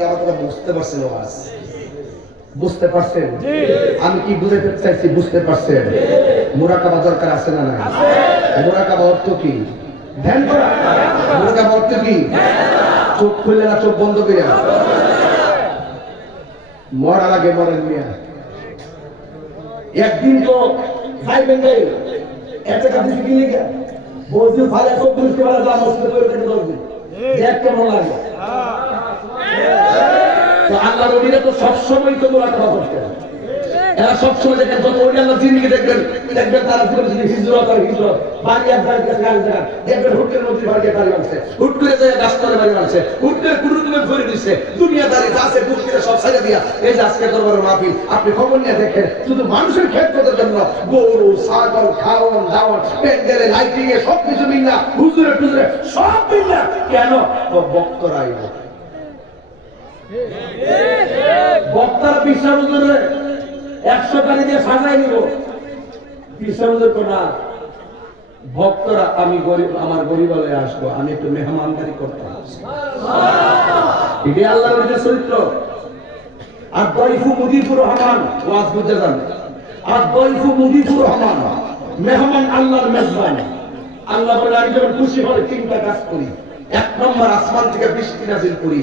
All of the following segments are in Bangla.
কি আমার কথা বুঝতে পারছেন ওয়াজ? বুঝতে পারছেন? আমি কি বুঝাতে চাইছি বুঝতে পারছেন? মুরাকাবা দরকার আছে না নাই? মুরাকাবা অর্থ কি? ধ্যান করা। মুরাকাবা অর্থ কি? চোখ খুললে না চোখ বন্ধ করে মরার আগে মরেন মিয়া। একদিন তো খাইবেন নাই একটা কাছে কি লিখে বলছি সব বুঝতে পারা যা মুসলিম করে দেখ কেমন লাগে। তো আল্লাহ তো সবসময় তো এরা সবসময় দেখেন, যত ওই আল্লাহ দেখবেন দেখবেন তারা হিজরত আর হিজরত বাড়ি এক বাড়ি গাড়ি দেখবেন বাড়ি বাড়ি হুট করে যায় বাড়ি হুট করে দিচ্ছে আছে, বুক সব ছেড়ে দিয়া। এই যে আজকে আপনি খবর নিয়ে দেখেন, শুধু মানুষের ক্ষেত্রের জন্য গরু, ছাগল, খাওয়ান, দাওয়ান, প্যান্ডেলে লাইটিং এ সব কিছু মিল্লা হুজুরে টুজুরে সব মিল্লা কেন? বক্তরা আইব। বক্তারা একশো দিয়ে সাজাই নিব। না ভক্তরা, আমি গরিব, আমার গরিবালয়ে আসব, আমি একটু মেহমানদারি চরিত্র। আর দইফু মুজিবুর রহমান, ওয়াজ যান। আর রহমান, মেহমান আল্লাহর মেজবান। আল্লাহ বলে যখন খুশি হলে তিনটা কাজ করি। এক নম্বর আসমান থেকে বৃষ্টি নাজিল করি।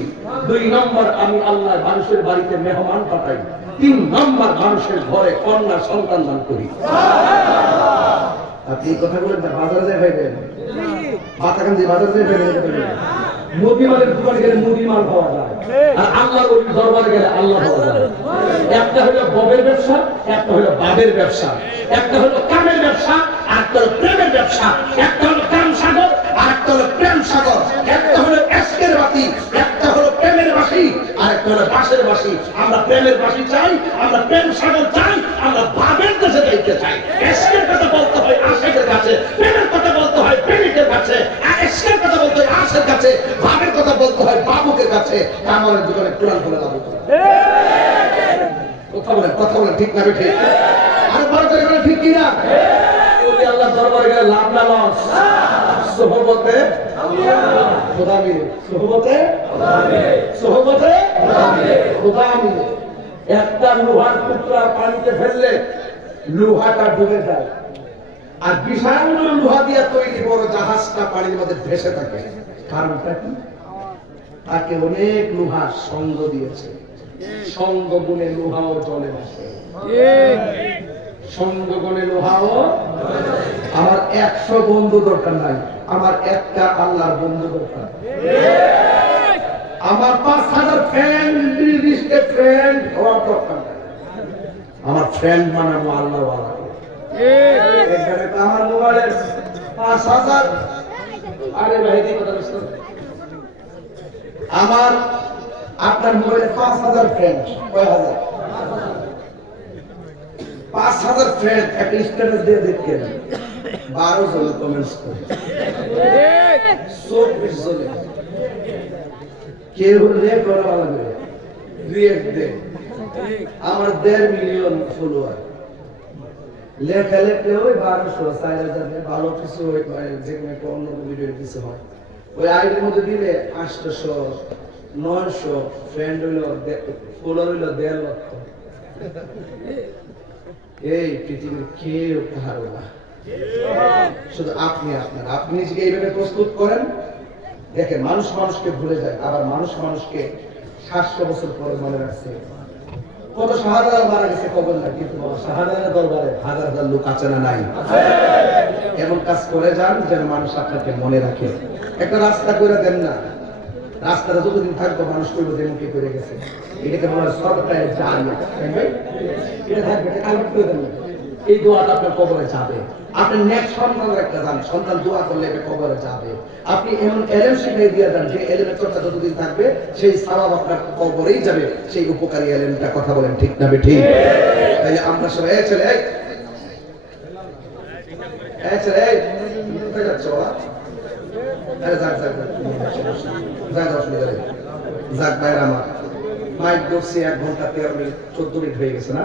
দুই নম্বর আমি আল্লাহ মানুষের বাড়িতে মেহমান পাঠাই। তিন নম্বর মানুষের ঘরে কন্যা সন্তান দান করি। আপনি কথা বলেন না, বাজারে বলবেন। মালের দোকানে গেলে মুদি মাল পাওয়া যায়। আর আল্লাহ দরবারে গেলে আল্লাহ পাওয়া যায়। একটা হলো ববের ব্যবসা, একটা হলো বাবের ব্যবসা। একটা হলো কামের ব্যবসা, আর একটা হলো প্রেমের ব্যবসা। একটা হলো একটা সাগর। একটা হলো এসকের বাতি, একটা হলো প্রেমের বাসি আর একটা হলো বাঁশের বাসি। আমরা প্রেমের বাসি চাই, আমরা প্রেম সাগর চাই, আমরা বাবের দেশে যাইতে চাই। এসকের কথা বলতে হয় আশেকের কাছে, প্রেমের কথা বলতে হয় প্রেমিকের কাছে, আর এসকের কথা বলতে হয় আশের কাছে বাবের কথা বলতে হয় বাবুকের কাছে। কামালের দোকানে কোরআন করে লাভ কথা বলেন কথা বলেন, ঠিক না ঠিক আর বড় করে ঠিক কিনা? আল্লাহ দরবারে গেলে লাভ না লস সোহবতে খোদা মিলে সোহবতে? সোহবতে? খোদা মিলে একটা লোহার টুকরা পানিতে ফেললে লোহাটা ডুবে যায়। আর বিশাল লোহা দিয়ে তৈরি বড় জাহাজটা পানির মধ্যে ভেসে থাকে। কারণটা কি? তাকে অনেক লোহার সঙ্গ দিয়েছে। সঙ্গ গুণে লোহাও জলে ভাসে সঙ্গ গুণে লোহাও আমার একশো বন্ধু দরকার নাই। আমার একটা আল্লাহর বন্ধু দরকার। আমার পাঁচ হাজার ফ্রেন্ড ফ্রেন্ড হওয়ার দরকার। আমার ফ্রেন্ড বানাবো আল্লাহ আমার পাঁচ হাজার। আরে ভাই আমার আপনার মোবাইলে পাঁচ হাজার ফ্রেন্ড কয় হাজার? পাঁচ হাজার ফ্রেন্ড একটা স্ট্যাটাস দিয়ে দেখেন। বারো জন কমেন্টস করে। চব্বিশ জনে কেউ রে করা লাগবে রিয়েক্ট দে। আমার দেড় মিলিয়ন ফলোয়ার লেখা লেখলে ওই বারোশো, চার হাজার ভালো কিছু অন্য ভিডিও কিছু হয়। ওই আইডির মধ্যে দিলে আটশোশো নয়শো ফ্রেন্ড হইল ফলোয়ার হইল দেড় লক্ষ। এই পৃথিবীর কেউ কাহারো না। শুধু আপনি আপনার, আপনি নিজেকে এইভাবে প্রস্তুত করেন, দেখেন মানুষ মানুষকে ভুলে যায়, আবার মানুষ মানুষকে সাতশো বছর পরে মনে রাখছে। কত শাহজালাল মারা গেছে কবর না কিন্তু বাবা দরবারে হাজার হাজার লোক আছে না নাই? এমন কাজ করে যান যেন মানুষ আপনাকে মনে রাখে। একটা রাস্তা করে দেন না। রাস্তাটা যতদিন থাকবে মানুষ করব যে মুখে করে গেছে। এটাকে বলা হয় সরকার জানিয়া এটা থাকবে, এটা কালেক্ট করে দেন না। এই দোয়াটা আপনার কবরে যাবে। আপনার নেক্সট সন্তানের একটা দান, সন্তান দোয়া করলে এটা কবরে যাবে। আপনি এমন এলেম শিখিয়ে দিয়ে দেন, যে এলেমের চর্চা যতদিন থাকবে, সেই সালাম আপনার কবরেই যাবে। সেই উপকারী এলেমটা কথা বলেন, ঠিক না ঠিক তাহলে আমরা সবাই, এই ছেলে এই। ছেলে এক ঘণ্টা তেরো মিনিট, চোদ্দ মিনিট হয়ে গেছে না?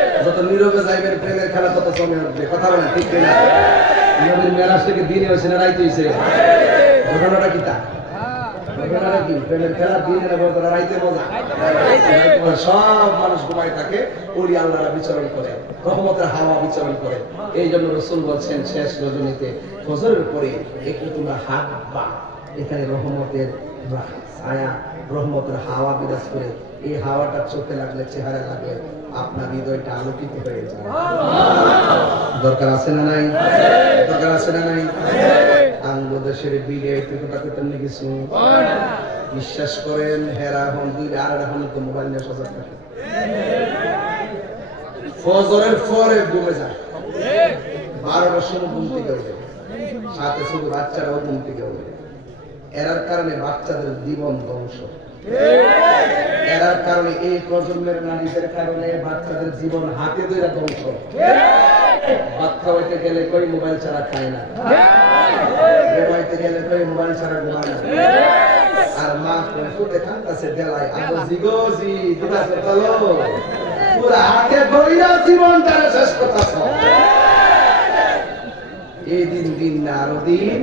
যত নীরবে যাইবেন, প্রেমের খেলা তত জমে উঠবে। কথা বলেন, ঠিক কিনা? নবীর মেরাজ থেকে দিনে হয়েছে না রাইতে হয়েছে? ঘটনাটা কি তা? এই জন্য বলছেন, শেষ রজনীতে ছায়া, রহমতের হাওয়া বিরাজ করে। এই হাওয়াটা চোখে লাগলে চেহারা লাগে আপনার হৃদয়টা আলোকিত হয়ে যায়। দরকার আছে না নাই? দরকার আছে না নাই? আঙ্গ দেশের বিলে কথা করতেন না কিছু বিশ্বাস করেন, হেরা হন দুই আর এখন তো মোবাইল নিয়ে সজাগ থাকে। ফজরের পরে ডুবে যায়। বারোটার সময় ঘুম থেকে ওঠে। সাথে শুধু বাচ্চারাও ঘুম থেকে ওঠে। এরার কারণে বাচ্চাদের জীবন ধ্বংস। এরার কারণে এই প্রজন্মের নারীদের কারণে বাচ্চাদের জীবন হাতে ধরে ধ্বংস। বাচ্চা হইতে গেলে কই মোবাইল ছাড়া খায় না? ঘুমাইতে গেলে কই মোবাইল ছাড়া ঘুমায় না? আর মা ফুটে কান্তাছে দেলায় আগে জিগো, জি দিদাসে চলো পুরা হাতে বইরা জীবনটা শেষ করতাছ। এই দিন দিন না, আরও দিন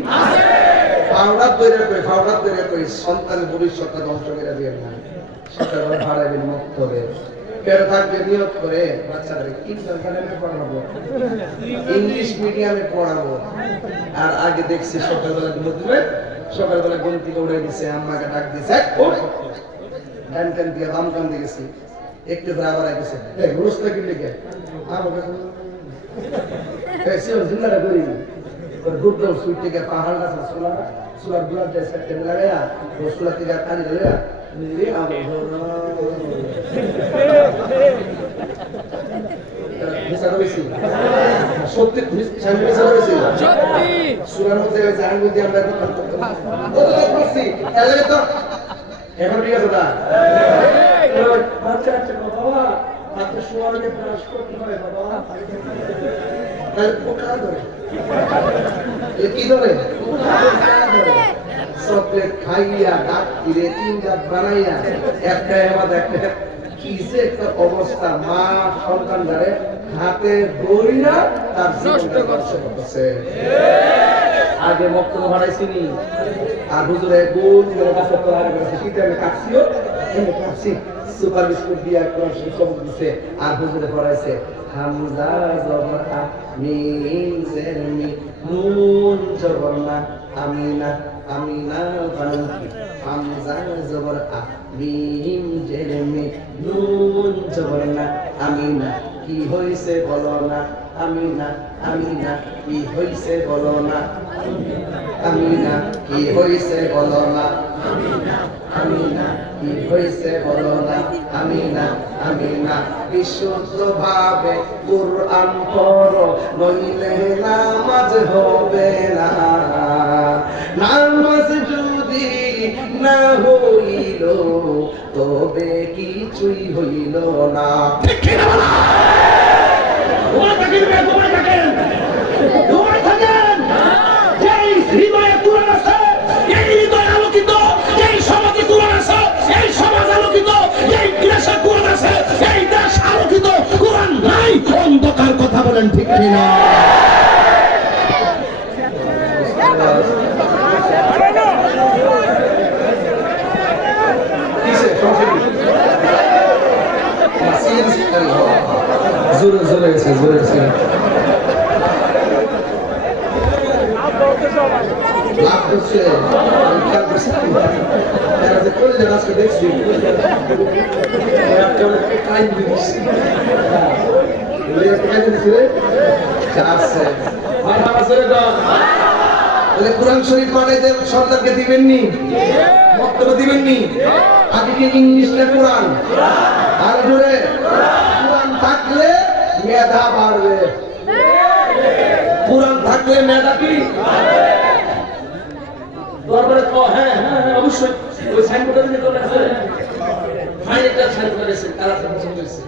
ফাওরাত তৈরি করে ফাওরাত তৈরি করে সন্তানের ভবিষ্যৎটা ধ্বংস করে দিয়ে না সরকার ভাড়াবেন মুক্ত করে ফেরত থাকবে, নিয়োগ করে বাচ্চাদের কি সরকারে পড়াবো, ইংলিশ মিডিয়ামে পড়াবো। আর আগে দেখছি সকালবেলা ঘুমো তুলে সকালবেলা ঘুম থেকে উড়ে দিছে আম্মাকে ডাক দিছে ডান কান দিয়ে বাম কান দিয়ে গেছি। একটু করে আবার আগেছে রোজটা কি? লিখে আমার কাছে জিন্দাটা করি। তোর ঘুরতেও সুই থেকে পাহাড় গাছ সোলা সোলারগুলার যায় সেপ্টেম্বর লাগাইয়া ও সোলা থেকে কানি লাগাইয়া নিজে সত্যি সুরার মধ্যে আঙ্গুল দিয়ে আমরা করছি এখন ঠিক আছে আপনি শোয়ার আগে করতে হয় বাবা। তাহলে পোকা ধরে? কি ধরে? চকলেট খাইয়া দাঁত ফিরে তিন দাঁত বানাইয়া, একটা এবার একটা কি যে একটা অবস্থা। মা সন্তান ধরে হাতে দড়িয়া তার নষ্ট করতেছে। আগে বক্তব্য বানাইছিনি। আর হুজুরে গোল করে করেছে শীতে আমি কাটছিও সুপার বিস্কুট দিয়া কোরআন শরীফ সব দিছে আর হুজুরে পড়াইছে, হামজা জবর মিম জের নুন জবর না, আমিনা আমিনা বানকি হামজা জবর আ মিম নুন জবর না, আমিনা, কি হইছে বলো না, আমিনা আমিনা, কি হইছে বলো না। কি হইছে বলো না আমিনা কি হইছে বলো না আমিনা আমিনা বিশুদ্ধ ভাবে কুরআন পড়ো নইলে নামাজ হবে না নামাজ যদি না হইল তবে কিছুই হইল না ঘুমায় কিনা জোরে জোরে গেছে জোরে গেছে লাভ করছে খেয়াল করছি যে করে যান আজকে দেখছি টাইম দিচ্ছি মেধা বাড়বে। কোরআন থাকলে মেধা কি? দরবারে হ্যাঁ হ্যাঁ হ্যাঁ, অবশ্যই। ফাইন একটা হয়েছে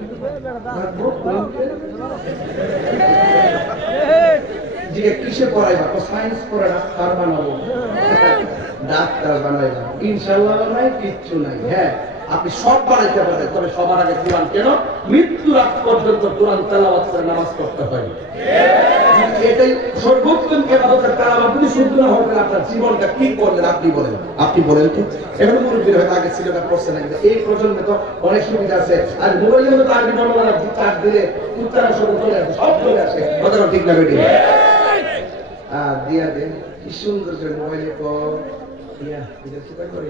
কিসে সায়েন্স ডাক্তার বানাবো। ডাক্তার বানাইলাম ইনশাল্লাহ নাই কিচ্ছু নাই। হ্যাঁ। আপনি সব বানাইতে পারেন, তবে সবার আগে কোরআন কেন? মৃত্যুর আগ পর্যন্ত কোরআন তেলাওয়াত করে নামাজ পড়তে হয়। এটাই সর্বোত্তম কেবাদতের আপনি শুদ্ধ না হবেন আপনার জীবনটা কি করলেন আপনি বলেন। আপনি বলেন তো। এখন মুরব্বীর হয়তো আগে ছিল না এই প্রজন্মে তো অনেক সুবিধা আছে। আর আগে মনোবলা চার্জ দিলে সব চলে আসে। কথাটা ঠিক না বেটি? দিয়া কি সুন্দর করে মোবাইলে ক ইয়া এটা কি করে?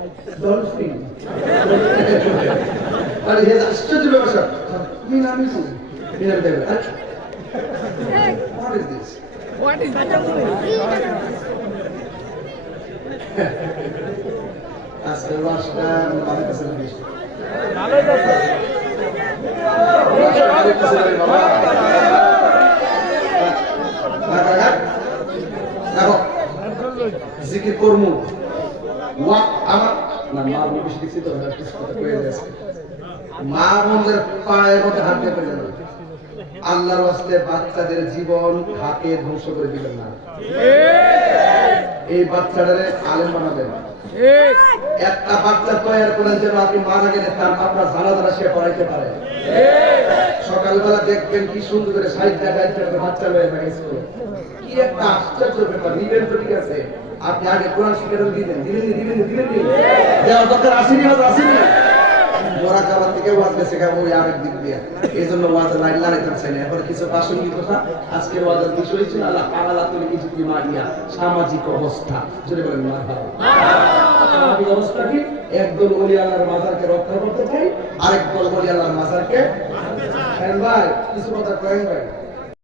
ডলফিন। আর হে আশ্চর্য ব্যবসা তুমি নামি দেবে। What is this? আজকের মাসটা আমাদের কাছে বেশি। জিকির করমু। আমার মা বোনদের পায়ের মধ্যে হাত দিয়ে ফেলে আল্লাহর ওয়াস্তে বাচ্চাদের জীবন হাতে ধ্বংস করে না। এই বাচ্চাটারে আলেম বানাবেন। একটা বাচ্চা তৈরি করেন যেন আপনি মারা গেলে তার আপনার সে পড়াইতে পারে। সকালবেলা দেখবেন কি সুন্দর করে সাহিত্য গাইতে বাচ্চা লয়ে কি একটা আশ্চর্য ব্যাপার, নিবেন তো ঠিক আছে। আপনি আগে কোরআন শিক্ষা দিবেন দিলেন নি, দিলেন দেওয়ার দরকার আসেনি হয়তো আসেনি। মোরা খাবার থেকে ওয়াজ গেছে গা ওই আরেক দিক দিয়ে। এই জন্য ওয়াজের লাইন লাগাইতে চাই না এখন কিছু প্রাসঙ্গিক কথা আজকের ওয়াজের বিষয় ছিল আল্লাহ পাগালা তুমি কিছু কি মারিয়া? সামাজিক অবস্থা। যদি বলেন সামাজিক অবস্থা কি? একদল অলি আল্লাহর মাজারকে রক্ষা করতে চাই আরেক দল অলি আল্লাহর মাজারকে হ্যাঁ ভাই কিছু কথা কয়েন ভাই।